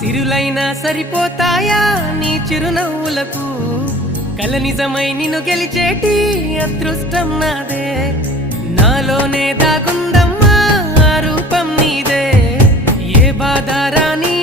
సిరులైనా సరిపోతాయా నీ చిరునవ్వులకు కల నిజమై నిన్ను గెలిచేటి అదృష్టం నాదే నాలోనే దాగుందమ్మా ఆ రూపం నీదే ఏ బాధ రాని